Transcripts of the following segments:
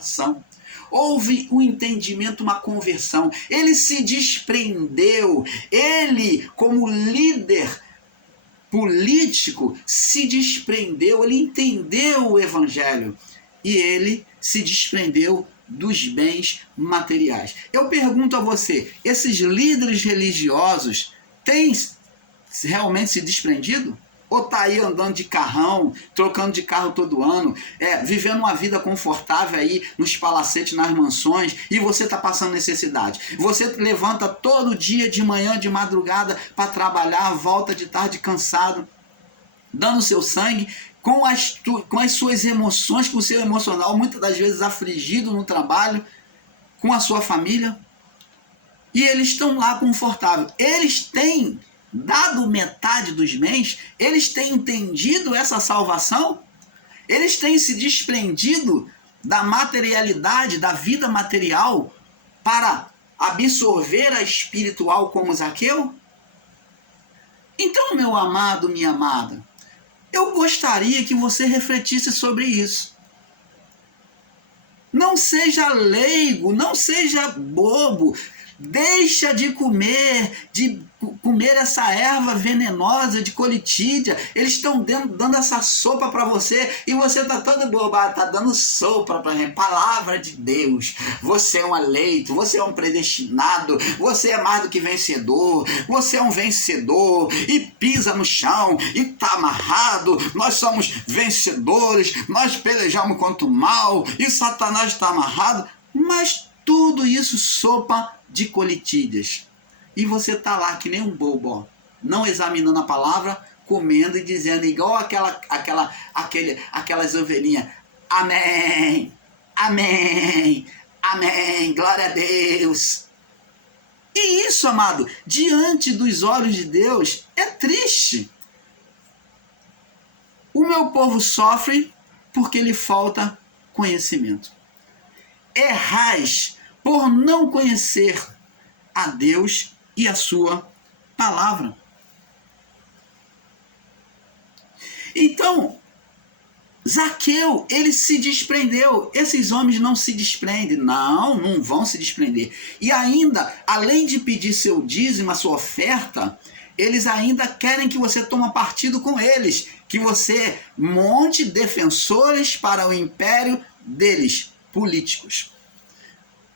salvação. Houve um entendimento, uma conversão. Ele se desprendeu. Ele, como líder político, se desprendeu. Ele entendeu o evangelho. E ele se desprendeu dos bens materiais. Eu pergunto a você, esses líderes religiosos têm realmente se desprendido? Ou está aí andando de carrão, trocando de carro todo ano, vivendo uma vida confortável aí nos palacetes, nas mansões, e você está passando necessidade. Você levanta todo dia, de manhã, de madrugada, para trabalhar, volta de tarde cansado, dando seu sangue, com as suas emoções, com o seu emocional, muitas das vezes afligido no trabalho, com a sua família, e eles estão lá confortáveis. Eles têm dado metade dos bens, eles têm entendido essa salvação, eles têm se desprendido da materialidade, da vida material, para absorver a espiritual como Zaqueu? Então, meu amado, minha amada, eu gostaria que você refletisse sobre isso. Não seja leigo, não seja bobo. Deixa de comer essa erva venenosa de colitídea. Eles estão dando essa sopa para você e você está todo bobado, está dando sopa para gente. Palavra de Deus. Você é um eleito, você é um predestinado, você é mais do que vencedor, você é um vencedor e pisa no chão e está amarrado. Nós somos vencedores, nós pelejamos contra o mal e Satanás está amarrado, mas tudo isso sopa de colitídeas. E você está lá que nem um bobo, ó, não examinando a palavra, comendo e dizendo igual aquelas ovelhinhas: amém, amém, amém, glória a Deus. E isso, amado, diante dos olhos de Deus, é triste. O meu povo sofre porque lhe falta conhecimento. Errais por não conhecer a Deus e a sua palavra. Então, Zaqueu, ele se desprendeu. Esses homens não se desprendem. Não vão se desprender. E ainda, além de pedir seu dízimo, a sua oferta, eles ainda querem que você tome partido com eles, que você monte defensores para o império deles, políticos.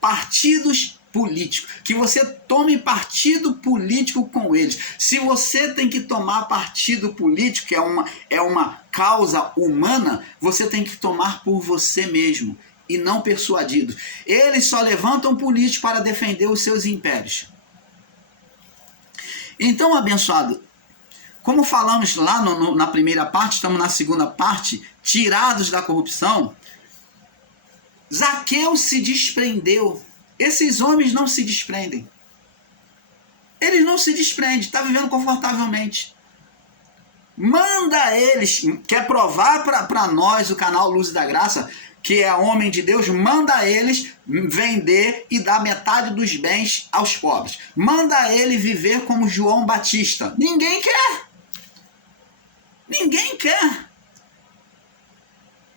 Partidos políticos, que você tome partido político com eles. Se você tem que tomar partido político, que é uma causa humana, você tem que tomar por você mesmo e não persuadido. Eles só levantam políticos para defender os seus impérios. Então, abençoado, como falamos lá na primeira parte, estamos na segunda parte, tirados da corrupção. Zaqueu se desprendeu. Esses homens não se desprendem. Eles não se desprendem, está vivendo confortavelmente. Manda eles, quer provar para nós, o canal Luz da Graça, que é homem de Deus, manda eles vender e dar metade dos bens aos pobres. Manda ele viver como João Batista. Ninguém quer. Ninguém quer.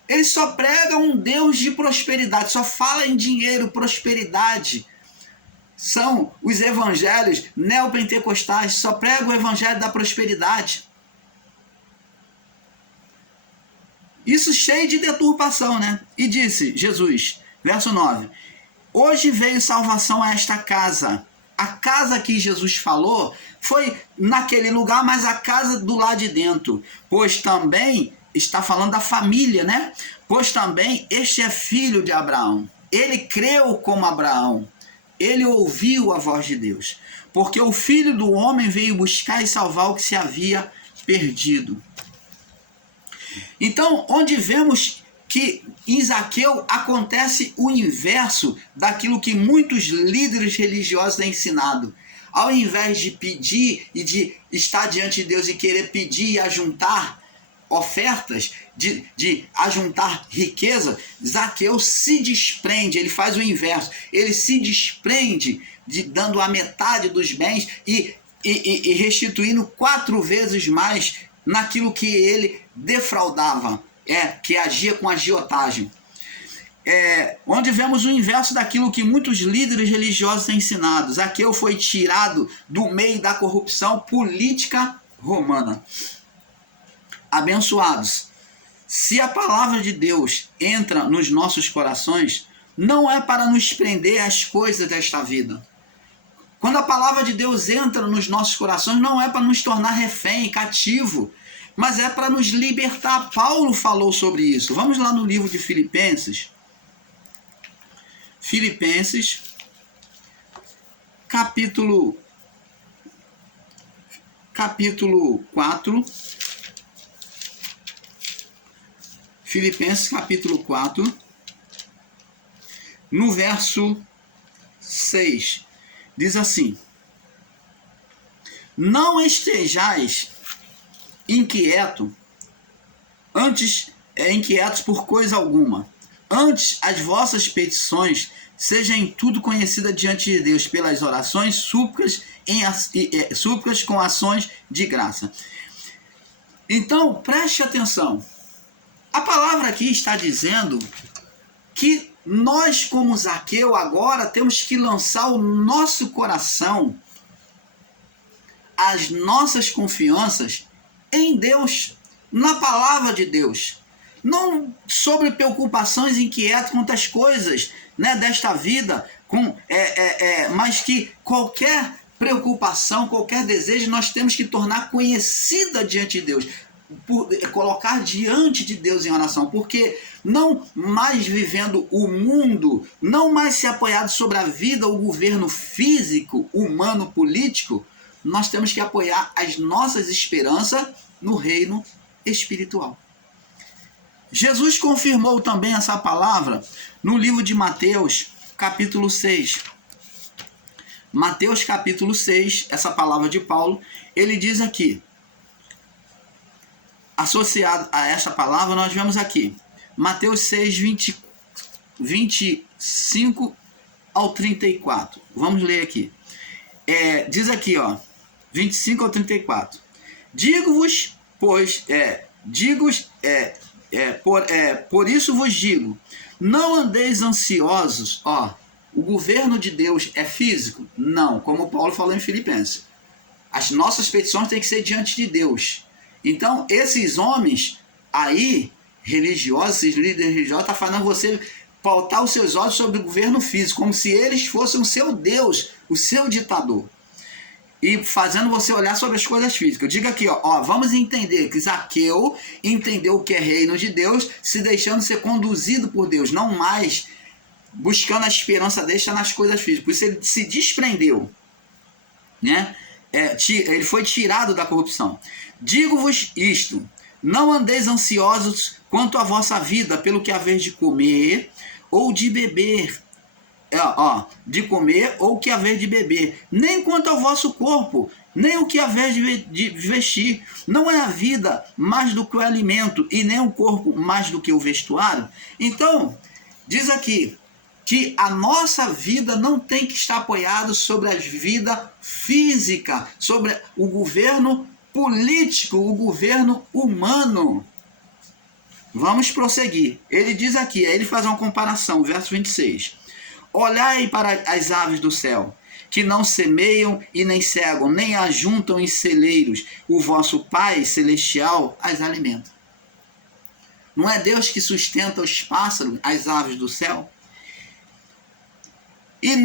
Ele só prega um Deus de prosperidade, só fala em dinheiro, prosperidade. São os evangelhos neopentecostais, só pregam o evangelho da prosperidade. Isso cheio de deturpação, né? E disse Jesus, verso 9, hoje veio salvação a esta casa. A casa que Jesus falou foi naquele lugar, mas a casa do lado de dentro. Pois também, está falando da família, né? Pois também este é filho de Abraão. Ele creu como Abraão. Ele ouviu a voz de Deus. Porque o Filho do Homem veio buscar e salvar o que se havia perdido. Então, onde vemos que em Zaqueu acontece o inverso daquilo que muitos líderes religiosos têm ensinado. Ao invés de pedir e de estar diante de Deus e querer pedir e ajuntar ofertas, de ajuntar riqueza, Zaqueu se desprende, ele faz o inverso. Ele se desprende, dando a metade dos bens e restituindo 4 vezes mais naquilo que ele defraudava, que agia com agiotagem. onde vemos o inverso daquilo que muitos líderes religiosos têm ensinado. Zaqueu foi tirado do meio da corrupção política romana. Abençoados, se a palavra de Deus entra nos nossos corações, não é para nos prender às coisas desta vida. Quando a palavra de Deus entra nos nossos corações, não é para nos tornar refém, cativo, mas é para nos libertar. Paulo falou sobre isso. Vamos lá no livro de Filipenses. Filipenses, capítulo 4. Filipenses, capítulo 4, no verso 6. Diz assim: não estejais inquietos por coisa alguma. Antes, as vossas petições sejam em tudo conhecidas diante de Deus pelas orações, súplicas com ações de graça. Então, preste atenção. A palavra aqui está dizendo que nós, como Zaqueu, agora temos que lançar o nosso coração, as nossas confianças em Deus, na palavra de Deus. Não sobre preocupações inquietas quanto às coisas, né, desta vida, mas que qualquer preocupação, qualquer desejo, nós temos que tornar conhecida diante de Deus. Colocar diante de Deus em oração, porque não mais vivendo o mundo, não mais se apoiado sobre a vida, o governo físico, humano, político, nós temos que apoiar as nossas esperanças no reino espiritual. Jesus confirmou também essa palavra no livro de Mateus, capítulo 6. Mateus, capítulo 6, essa palavra de Paulo, ele diz aqui, associado a essa palavra, nós vemos aqui, Mateus 6, 25 ao 34. Vamos ler aqui. Diz aqui, 25 ao 34. Digo-vos, pois, por isso vos digo, não andeis ansiosos. O governo de Deus é físico? Não, como Paulo falou em Filipenses. As nossas petições têm que ser diante de Deus. Então, esses homens aí, religiosos, esses líderes religiosos, estão fazendo você pautar os seus olhos sobre o governo físico, como se eles fossem o seu Deus, o seu ditador. E fazendo você olhar sobre as coisas físicas. Eu digo aqui, vamos entender que Zaqueu entendeu o que é reino de Deus, se deixando ser conduzido por Deus, não mais buscando a esperança deixa nas coisas físicas. Por isso ele se desprendeu, né? Ele foi tirado da corrupção. Digo-vos isto, não andeis ansiosos quanto à vossa vida, pelo que haver de comer ou de beber, de comer ou o que haver de beber, nem quanto ao vosso corpo, nem o que haver de vestir. Não é a vida mais do que o alimento, e nem o corpo mais do que o vestuário? Então, diz aqui, que a nossa vida não tem que estar apoiada sobre a vida física, sobre o governo político, o governo humano. Vamos prosseguir. Ele diz aqui, ele faz uma comparação, verso 26. Olhai para as aves do céu, que não semeiam e nem cegam, nem ajuntam em celeiros, o vosso Pai Celestial as alimenta. Não é Deus que sustenta os pássaros, as aves do céu? E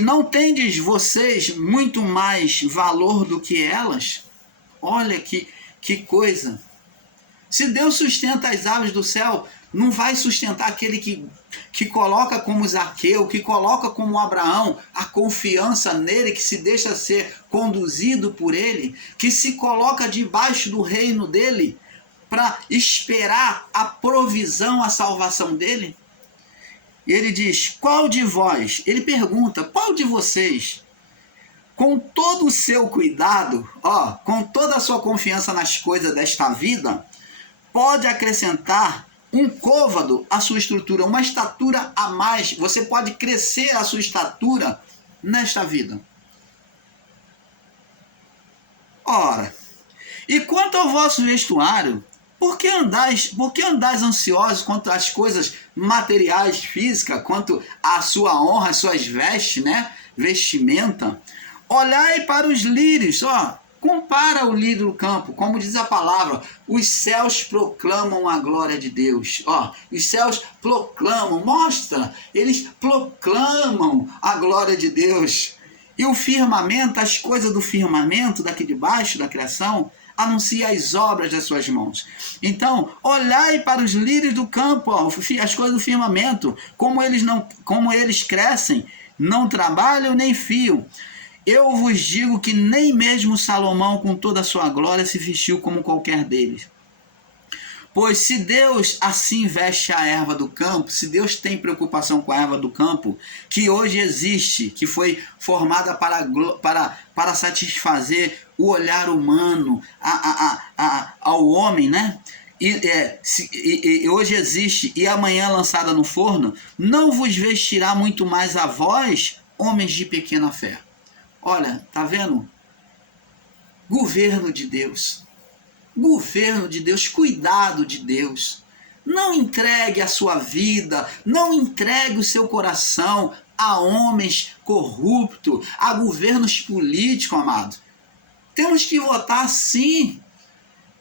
não tendes vocês muito mais valor do que elas? Olha que coisa. Se Deus sustenta as aves do céu, não vai sustentar aquele que coloca como Zaqueu, que coloca como Abraão a confiança nele, que se deixa ser conduzido por ele, que se coloca debaixo do reino dele para esperar a provisão, a salvação dele? E ele diz, qual de vós? Ele pergunta, qual de vocês, com todo o seu cuidado, com toda a sua confiança nas coisas desta vida, pode acrescentar um côvado à sua estrutura, uma estatura a mais? Você pode crescer a sua estatura nesta vida. Ora, e quanto ao vosso vestuário, Por que andais ansiosos quanto às coisas materiais, físicas, quanto à sua honra, às suas vestes, né? Vestimenta? Olhai para os lírios, ó. Compara o lírio do campo, como diz a palavra, os céus proclamam a glória de Deus. Ó, os céus proclamam, mostra, eles proclamam a glória de Deus. E o firmamento, as coisas do firmamento, daqui de baixo da criação, anuncia as obras das suas mãos. Então, olhai para os lírios do campo, ó, as coisas do firmamento, como eles crescem, não trabalham nem fiam. Eu vos digo que nem mesmo Salomão, com toda a sua glória, se vestiu como qualquer deles. Pois se Deus assim veste a erva do campo, se Deus tem preocupação com a erva do campo, que hoje existe, que foi formada para satisfazer o olhar humano ao homem, né? E hoje existe, e amanhã lançada no forno, não vos vestirá muito mais a vós, homens de pequena fé. Olha, tá vendo? Governo de Deus. Governo de Deus, cuidado de Deus. Não entregue a sua vida, não entregue o seu coração a homens corruptos, a governos políticos, amado. Temos que votar sim,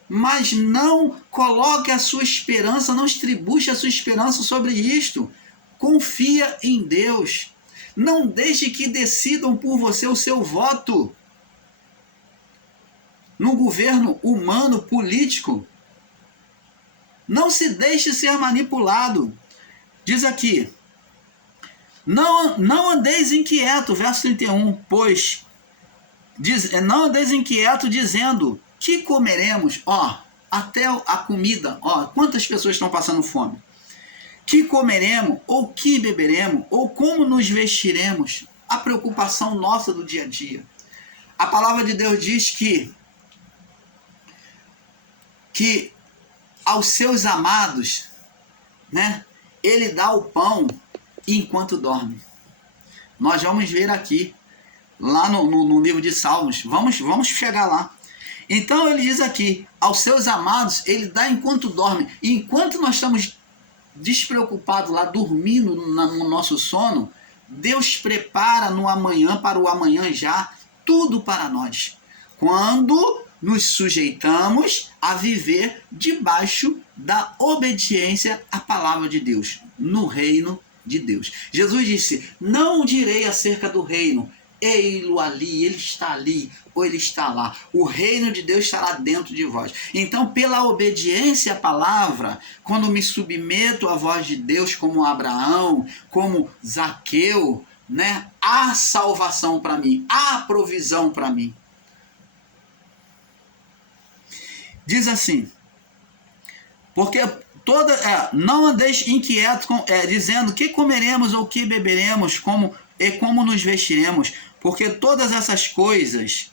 mas não coloque a sua esperança, não distribua a sua esperança sobre isto. Confia em Deus. Não deixe que decidam por você o seu voto. No governo humano, político, não se deixe ser manipulado. Diz aqui, não andeis inquieto, verso 31, pois, não andeis inquieto dizendo, que comeremos? Ó, até a comida, ó, quantas pessoas estão passando fome? Que comeremos, ou que beberemos, ou como nos vestiremos? A preocupação nossa do dia a dia. A palavra de Deus diz que aos seus amados, né, ele dá o pão enquanto dorme. Nós vamos ver aqui, lá no livro de Salmos, vamos chegar lá. Então ele diz aqui, aos seus amados ele dá enquanto dorme. E enquanto nós estamos despreocupados lá, dormindo no nosso sono, Deus prepara no amanhã, para o amanhã já, tudo para nós. Quando nos sujeitamos a viver debaixo da obediência à palavra de Deus, no reino de Deus. Jesus disse, não direi acerca do reino, ei-lo ali, ele está ali, ou ele está lá. O reino de Deus estará dentro de vós. Então, pela obediência à palavra, quando me submeto à voz de Deus, como Abraão, como Zaqueu, né, há salvação para mim, há provisão para mim. Diz assim, porque não andeis inquietos dizendo que comeremos ou que beberemos, como nos vestiremos, porque todas essas coisas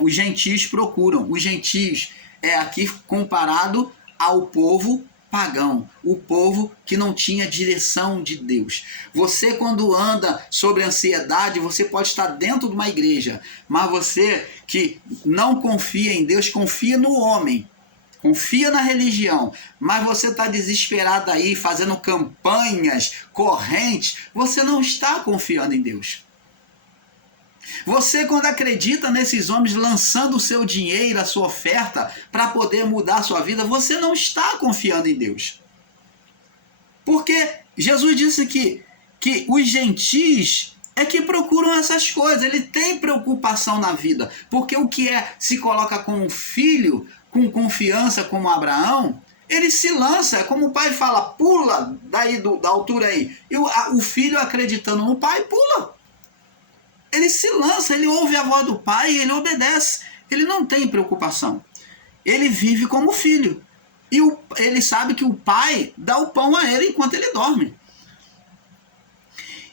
os gentios procuram. Os gentios é aqui comparado ao povo pagão, o povo que não tinha direção de Deus. Você, quando anda sobre ansiedade, você pode estar dentro de uma igreja, mas você que não confia em Deus, confia no homem, confia na religião, mas você está desesperado aí, fazendo campanhas, correntes, você não está confiando em Deus. Você, quando acredita nesses homens lançando o seu dinheiro, a sua oferta, para poder mudar a sua vida, você não está confiando em Deus. Porque Jesus disse que os gentis é que procuram essas coisas, ele tem preocupação na vida. Porque o que se coloca como filho, com confiança como Abraão, ele se lança, é como o pai fala, pula daí da altura aí. E o filho acreditando no pai, pula. Ele se lança, ele ouve a voz do pai e ele obedece. Ele não tem preocupação. Ele vive como filho. E ele sabe que o pai dá o pão a ele enquanto ele dorme.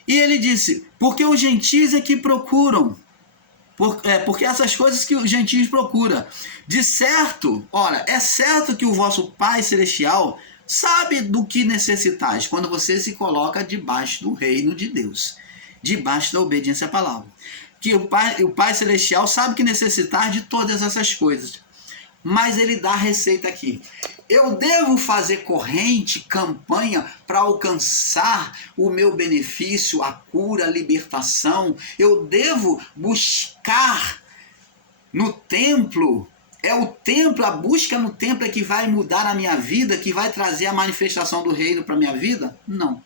E ele disse, porque os gentios é que procuram. Porque essas coisas que os gentios procuram. De certo, olha, é certo que o vosso Pai Celestial sabe do que necessitais quando você se coloca debaixo do reino de Deus. Debaixo da obediência à palavra. Que o Pai Celestial sabe que necessitar de todas essas coisas. Mas ele dá a receita aqui. Eu devo fazer corrente, campanha para alcançar o meu benefício, a cura, a libertação. Eu devo buscar no templo. É o templo, a busca no templo é que vai mudar a minha vida, que vai trazer a manifestação do reino para a minha vida? Não.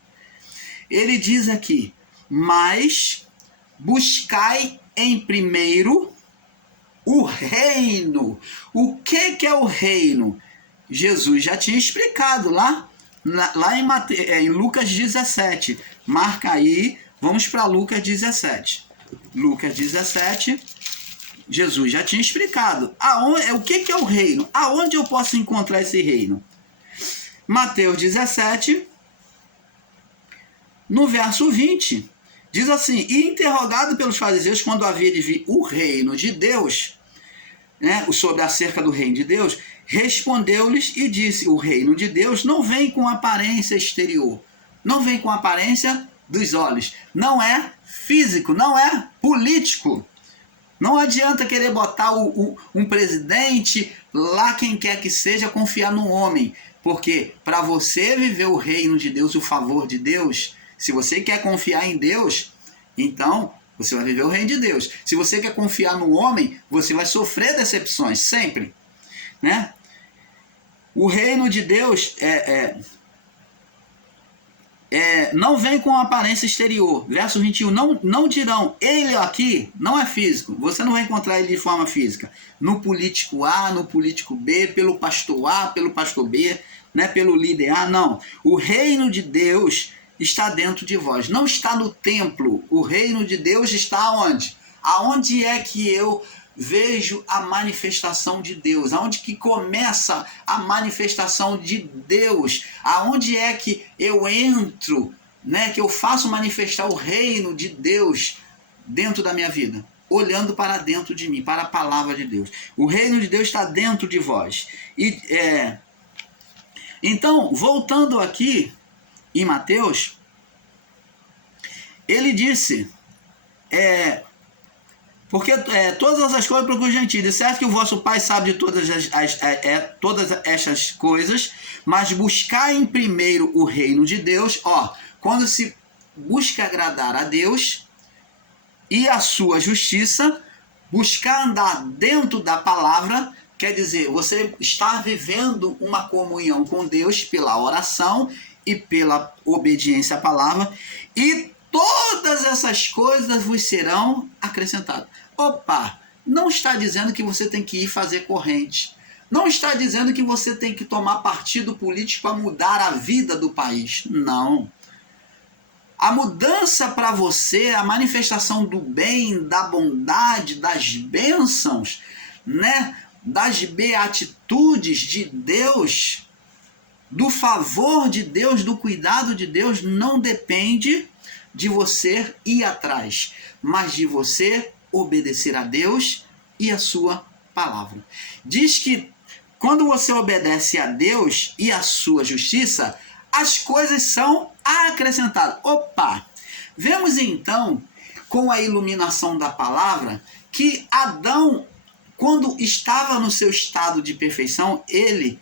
Ele diz aqui, mas buscai em primeiro o reino. O que é o reino? Jesus já tinha explicado lá em Lucas 17. Marca aí, vamos para Lucas 17. Lucas 17, Jesus já tinha explicado. O que é o reino? Aonde eu posso encontrar esse reino? Mateus 17, no verso 20, diz assim: e interrogado pelos fariseus quando havia de vir o reino de Deus, né, sobre acerca do reino de Deus, respondeu-lhes e disse: o reino de Deus não vem com aparência exterior, não vem com aparência dos olhos, não é físico, não é político. Não adianta querer botar um presidente lá, quem quer que seja, confiar no homem, porque para você viver o reino de Deus, o favor de Deus, se você quer confiar em Deus, então você vai viver o reino de Deus. Se você quer confiar no homem, você vai sofrer decepções, sempre, né? O reino de Deus não vem com aparência exterior. Verso 21, não dirão, ele aqui não é físico. Você não vai encontrar ele de forma física. No político A, no político B, pelo pastor A, pelo pastor B, né, pelo líder A, não. O reino de Deus está dentro de vós. Não está no templo. O reino de Deus está onde? Aonde é que eu vejo a manifestação de Deus? Aonde que começa a manifestação de Deus? Aonde é que eu entro, né, que eu faço manifestar o reino de Deus dentro da minha vida? Olhando para dentro de mim, para a palavra de Deus. O reino de Deus está dentro de vós. Então, voltando aqui em Mateus, ele disse, porque todas as coisas procuram gentil. É certo que o vosso Pai sabe de todas estas coisas, mas buscar em primeiro o reino de Deus. Quando se busca agradar a Deus e a sua justiça, buscar andar dentro da palavra, quer dizer, você está vivendo uma comunhão com Deus pela oração e pela obediência à palavra, e todas essas coisas vos serão acrescentadas. Não está dizendo que você tem que ir fazer corrente. Não está dizendo que você tem que tomar partido político para mudar a vida do país. Não. A mudança para você, a manifestação do bem, da bondade, das bênçãos, né, das beatitudes de Deus, do favor de Deus, do cuidado de Deus, não depende de você ir atrás, mas de você obedecer a Deus e a sua palavra. Diz que quando você obedece a Deus e a sua justiça, as coisas são acrescentadas. Vemos então, com a iluminação da palavra, que Adão, quando estava no seu estado de perfeição, ele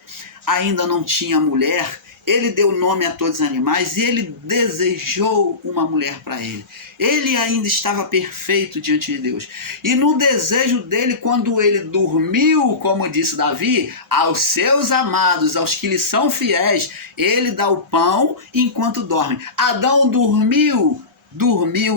ainda não tinha mulher, ele deu nome a todos os animais e ele desejou uma mulher para ele. Ele ainda estava perfeito diante de Deus. E no desejo dele, quando ele dormiu, como disse Davi, aos seus amados, aos que lhe são fiéis, ele dá o pão enquanto dorme. Adão dormiu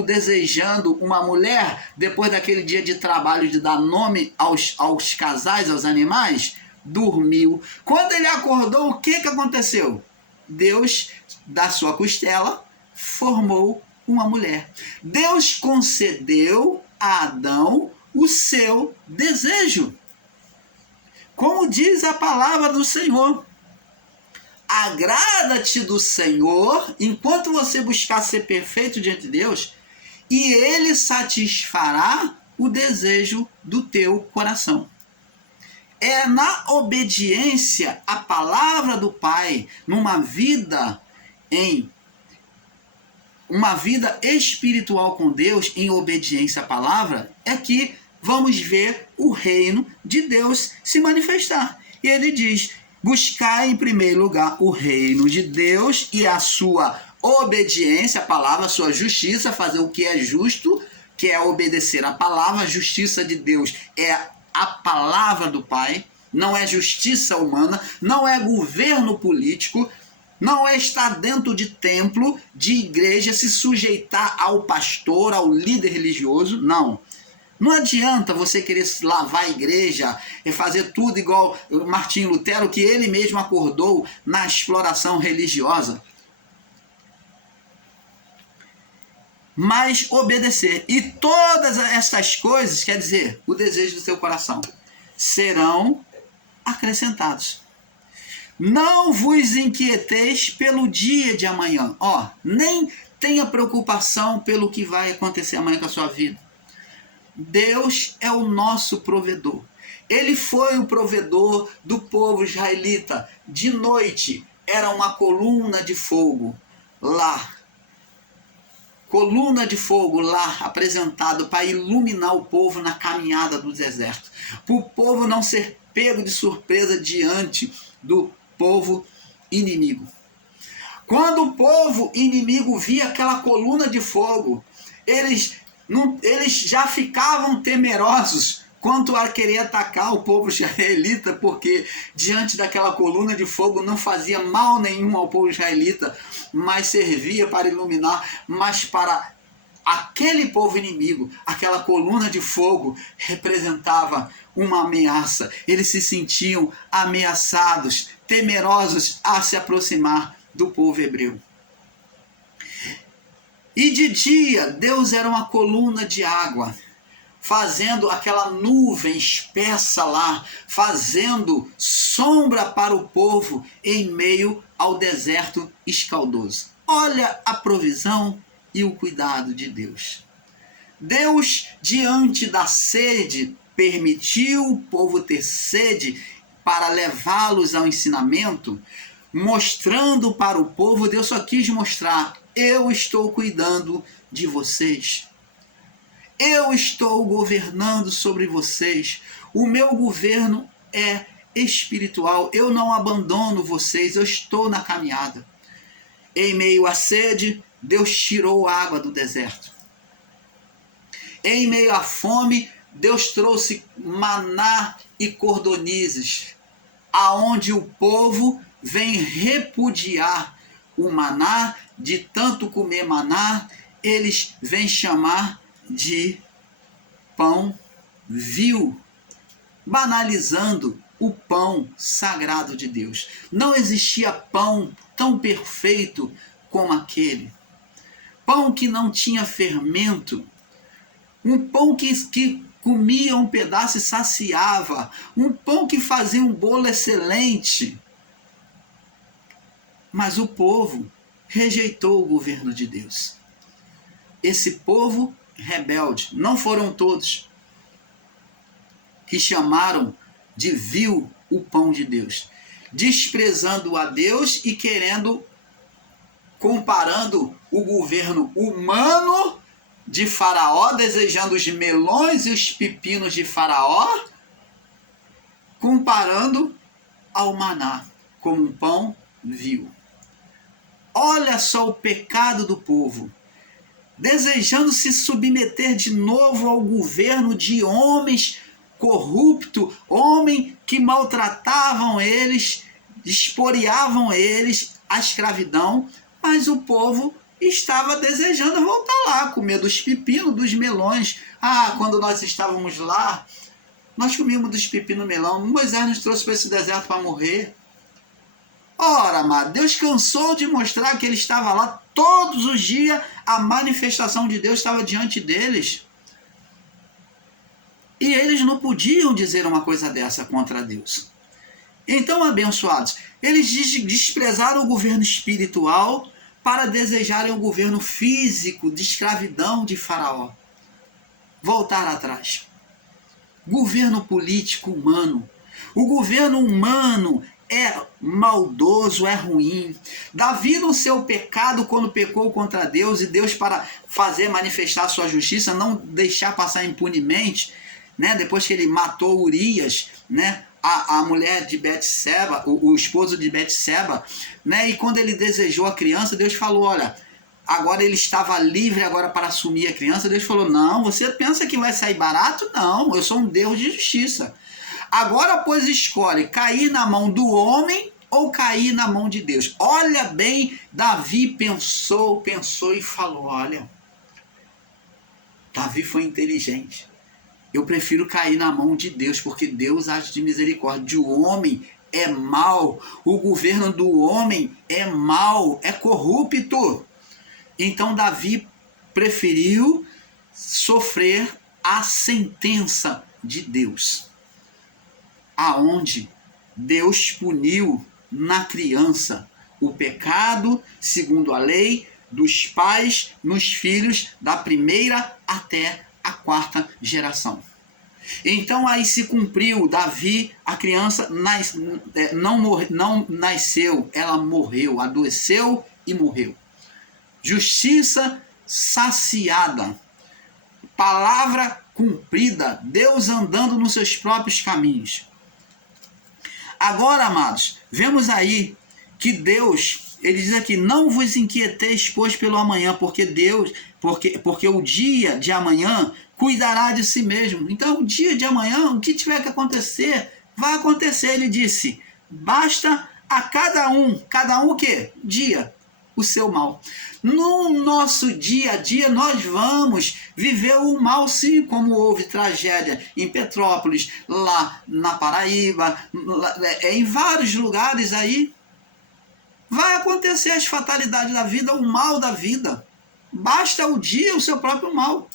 desejando uma mulher, depois daquele dia de trabalho de dar nome aos casais, aos animais, dormiu. Quando ele acordou, o que aconteceu? Deus, da sua costela, formou uma mulher. Deus concedeu a Adão o seu desejo. Como diz a palavra do Senhor, agrada-te do Senhor, enquanto você buscar ser perfeito diante de Deus, e Ele satisfará o desejo do teu coração. É na obediência à palavra do Pai, numa vida espiritual com Deus, em obediência à palavra, é que vamos ver o reino de Deus se manifestar. E ele diz: buscar em primeiro lugar o reino de Deus e a sua obediência à palavra, a sua justiça, fazer o que é justo, que é obedecer a palavra. A justiça de Deus é a palavra do Pai, não é justiça humana, não é governo político, não é estar dentro de templo, de igreja, se sujeitar ao pastor, ao líder religioso, não. Não adianta você querer lavar a igreja e fazer tudo igual Martinho Lutero, que ele mesmo acordou na exploração religiosa. Mas obedecer. E todas essas coisas, quer dizer, o desejo do seu coração, serão acrescentados. Não vos inquieteis pelo dia de amanhã. Nem tenha preocupação pelo que vai acontecer amanhã com a sua vida. Deus é o nosso provedor. Ele foi o provedor do povo israelita. De noite era uma coluna de fogo lá. Coluna de fogo lá apresentado para iluminar o povo na caminhada do deserto. Para o povo não ser pego de surpresa diante do povo inimigo. Quando o povo inimigo via aquela coluna de fogo, eles já ficavam temerosos quanto a querer atacar o povo israelita, porque diante daquela coluna de fogo não fazia mal nenhum ao povo israelita, mas servia para iluminar. Mas para aquele povo inimigo, aquela coluna de fogo representava uma ameaça. Eles se sentiam ameaçados, temerosos a se aproximar do povo hebreu. E de dia, Deus era uma coluna de água, fazendo aquela nuvem espessa lá, fazendo sombra para o povo em meio ao deserto escaldoso. Olha a provisão e o cuidado de Deus. Deus, diante da sede, permitiu o povo ter sede para levá-los ao ensinamento, mostrando para o povo. Deus só quis mostrar: eu estou cuidando de vocês. Eu estou governando sobre vocês. O meu governo é espiritual. Eu não abandono vocês. Eu estou na caminhada. Em meio à sede, Deus tirou a água do deserto. Em meio à fome, Deus trouxe maná e cordonizes, aonde o povo vem repudiar o maná. De tanto comer maná, eles vêm chamar de pão vil, banalizando o pão sagrado de Deus. Não existia pão tão perfeito como aquele. Pão que não tinha fermento. Um pão que comia um pedaço e saciava. Um pão que fazia um bolo excelente. Mas o povo rejeitou o governo de Deus. Esse povo rebelde, não foram todos, que chamaram de vil o pão de Deus, desprezando a Deus e comparando o governo humano de Faraó, desejando os melões e os pepinos de Faraó, comparando ao maná como um pão vil. Olha só o pecado do povo, desejando se submeter de novo ao governo de homens corruptos, homens que maltratavam eles, expoliavam eles, a escravidão, mas o povo estava desejando voltar lá, comer dos pepinos, dos melões. Quando nós estávamos lá, nós comíamos dos pepinos melão. Moisés nos trouxe para esse deserto para morrer. Ora, amado, Deus cansou de mostrar que ele estava lá todos os dias, a manifestação de Deus estava diante deles. E eles não podiam dizer uma coisa dessa contra Deus. Então, abençoados, eles desprezaram o governo espiritual para desejarem o governo físico de escravidão de Faraó. Voltar atrás. Governo político humano. O governo humano é maldoso, é ruim. Davi, no seu pecado, quando pecou contra Deus, e Deus, para fazer manifestar sua justiça, não deixar passar impunemente, né, depois que ele matou Urias, né, a mulher de Betseba, o esposo de Betseba, né, e quando ele desejou a criança, Deus falou, olha, agora ele estava livre agora para assumir a criança. Deus falou, não, você pensa que vai sair barato? Não, eu sou um Deus de justiça. Agora, pois, escolhe cair na mão do homem ou cair na mão de Deus. Olha bem, Davi pensou e falou, olha, Davi foi inteligente. Eu prefiro cair na mão de Deus, porque Deus age de misericórdia. O homem é mau, o governo do homem é mau, é corrupto. Então Davi preferiu sofrer a sentença de Deus, aonde Deus puniu na criança o pecado, segundo a lei, dos pais nos filhos da primeira até a quarta geração. Então aí se cumpriu, Davi, a criança não nasceu, ela morreu, adoeceu e morreu. Justiça saciada, palavra cumprida, Deus andando nos seus próprios caminhos. Agora, amados, vemos aí que Deus, ele diz aqui, não vos inquieteis, pois, pelo amanhã, porque o dia de amanhã cuidará de si mesmo. Então, o dia de amanhã, o que tiver que acontecer, vai acontecer. Ele disse, basta a cada um o quê? Dia, o seu mal. No nosso dia a dia, nós vamos viver o mal, sim, como houve tragédia em Petrópolis, lá na Paraíba, em vários lugares aí. Vai acontecer as fatalidades da vida, o mal da vida. Basta o dia, o seu próprio mal.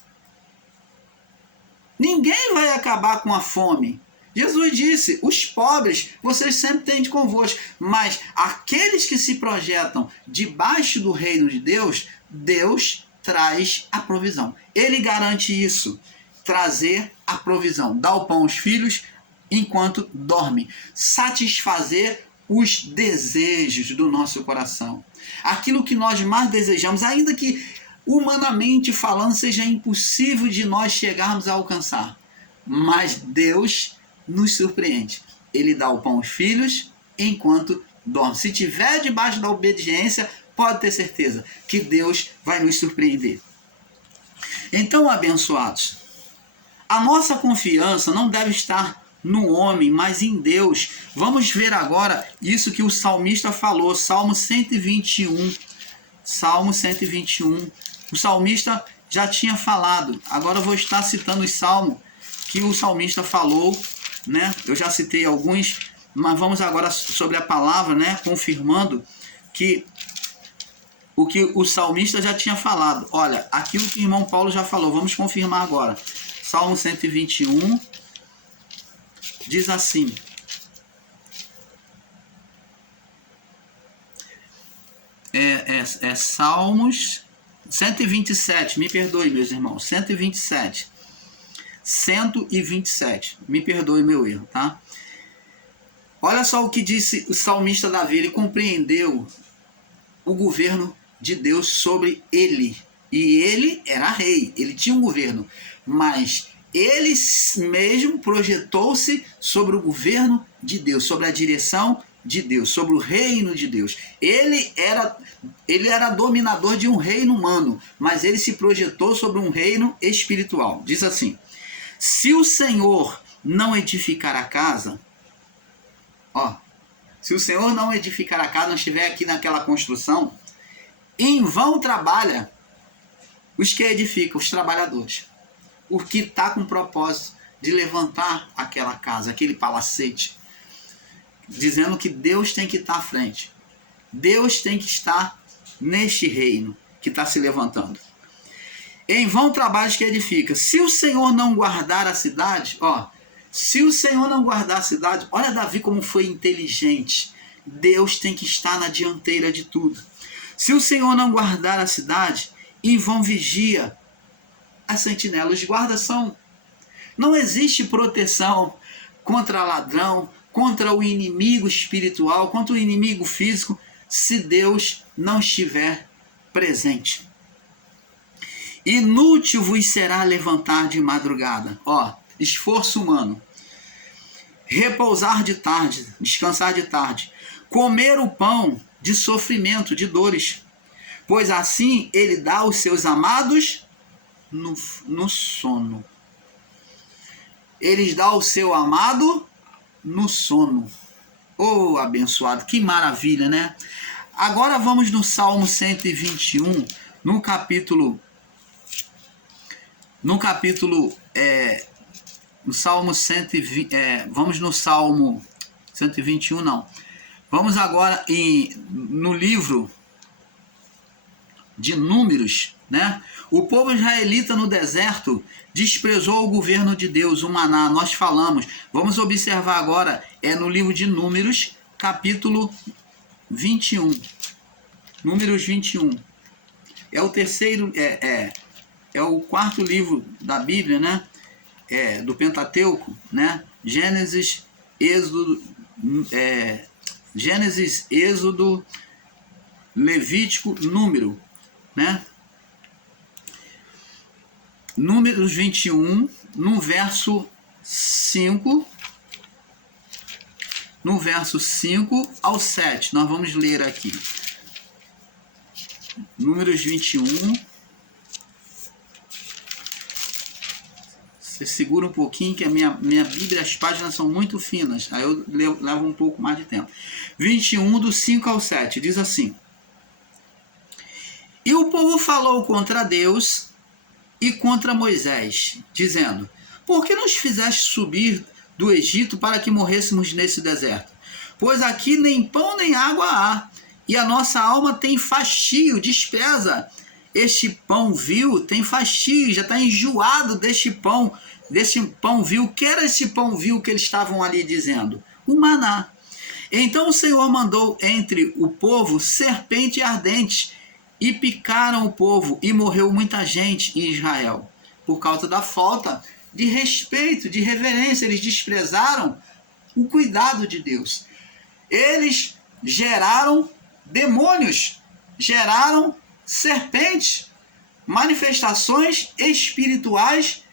Ninguém vai acabar com a fome. Jesus disse, os pobres vocês sempre têm convosco, mas aqueles que se projetam debaixo do reino de Deus, Deus traz a provisão. Ele garante isso, trazer a provisão, dar o pão aos filhos enquanto dorme, satisfazer os desejos do nosso coração. Aquilo que nós mais desejamos, ainda que humanamente falando seja impossível de nós chegarmos a alcançar, mas Deus nos surpreende. Ele dá o pão aos filhos enquanto dorme. Se tiver debaixo da obediência, pode ter certeza que Deus vai nos surpreender. Então, abençoados, a nossa confiança não deve estar no homem, mas em Deus. Vamos ver agora isso que o salmista falou, Salmo 121. Salmo 121. O salmista já tinha falado. Agora eu vou estar citando os salmos que o salmista falou, né? Eu já citei alguns, mas vamos agora sobre a palavra, né? Confirmando que o que o salmista já tinha falado. Olha, aquilo que o irmão Paulo já falou, vamos confirmar agora. Salmo 121 diz assim: Salmos 127, me perdoe, meus irmãos, 127, me perdoe meu erro, tá? Olha só o que disse o salmista Davi. Ele compreendeu o governo de Deus sobre ele, e ele era rei, ele tinha um governo, mas ele mesmo projetou-se sobre o governo de Deus, sobre a direção de Deus, sobre o reino de Deus. Ele era dominador de um reino humano, mas ele se projetou sobre um reino espiritual. Diz assim: se o Senhor não edificar a casa, se o Senhor não edificar a casa, não estiver aqui naquela construção, em vão trabalha os que edificam, os trabalhadores. O que está com o propósito de levantar aquela casa, aquele palacete, dizendo que Deus tem que estar à frente. Deus tem que estar neste reino que está se levantando. Em vão trabalha os que edificam. Se o Senhor não guardar a cidade, se o Senhor não guardar a cidade, olha Davi como foi inteligente. Deus tem que estar na dianteira de tudo. Se o Senhor não guardar a cidade, em vão vigia as sentinelas. Os guardas são. Não existe proteção contra ladrão, contra o inimigo espiritual, contra o inimigo físico, se Deus não estiver presente. Inútil vos será levantar de madrugada. esforço humano. Repousar de tarde, descansar de tarde. Comer o pão de sofrimento, de dores. Pois assim ele dá aos seus amados no sono. Eles dão ao seu amado no sono. Oh, abençoado, que maravilha, né? Agora vamos no Salmo 121, no capítulo, no Salmo 120, vamos no Salmo 121, não. Vamos agora no livro de Números, né? O povo israelita no deserto desprezou o governo de Deus, o maná, nós falamos. Vamos observar agora, no livro de Números, capítulo 21. Números 21. É o terceiro, é o quarto livro da Bíblia, né? Do Pentateuco, né? Gênesis, Êxodo, Levítico, Número, né? Números 21, no verso 5, no verso 5 ao 7, nós vamos ler aqui. Números 21. Você segura um pouquinho que a minha Bíblia, as páginas são muito finas, aí eu levo um pouco mais de tempo. 21, do 5 ao 7, diz assim: E o povo falou contra Deus e contra Moisés, dizendo: Por que nos fizeste subir do Egito para que morrêssemos nesse deserto? Pois aqui nem pão nem água há, e a nossa alma tem fastio, despreza este pão vil, tem fastio, já está enjoado deste pão vil. Que era esse pão vil que eles estavam ali dizendo? O maná. Então o Senhor mandou entre o povo serpentes ardentes, e picaram o povo, e morreu muita gente em Israel, por causa da falta de respeito, de reverência. Eles desprezaram o cuidado de Deus. Eles geraram demônios, geraram serpentes, manifestações espirituais,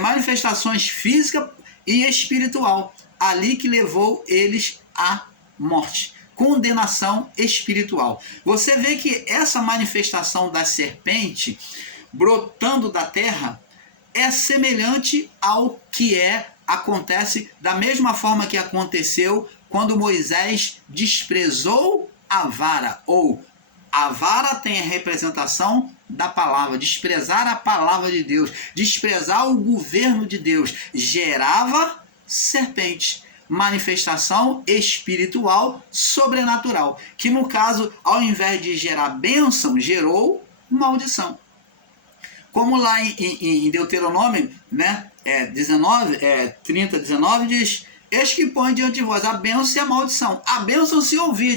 manifestações física e espiritual, ali que levou eles à morte. Condenação espiritual. Você vê que essa manifestação da serpente brotando da terra é semelhante ao que acontece da mesma forma que aconteceu quando Moisés desprezou a vara, ou a vara tem a representação da palavra, desprezar a palavra de Deus, desprezar o governo de Deus, gerava serpente. Manifestação espiritual sobrenatural, que no caso, ao invés de gerar bênção, gerou maldição. Como lá em Deuteronômio, né, 30, 19, diz: Eis que põe diante de vós a bênção e a maldição. A bênção se ouvir,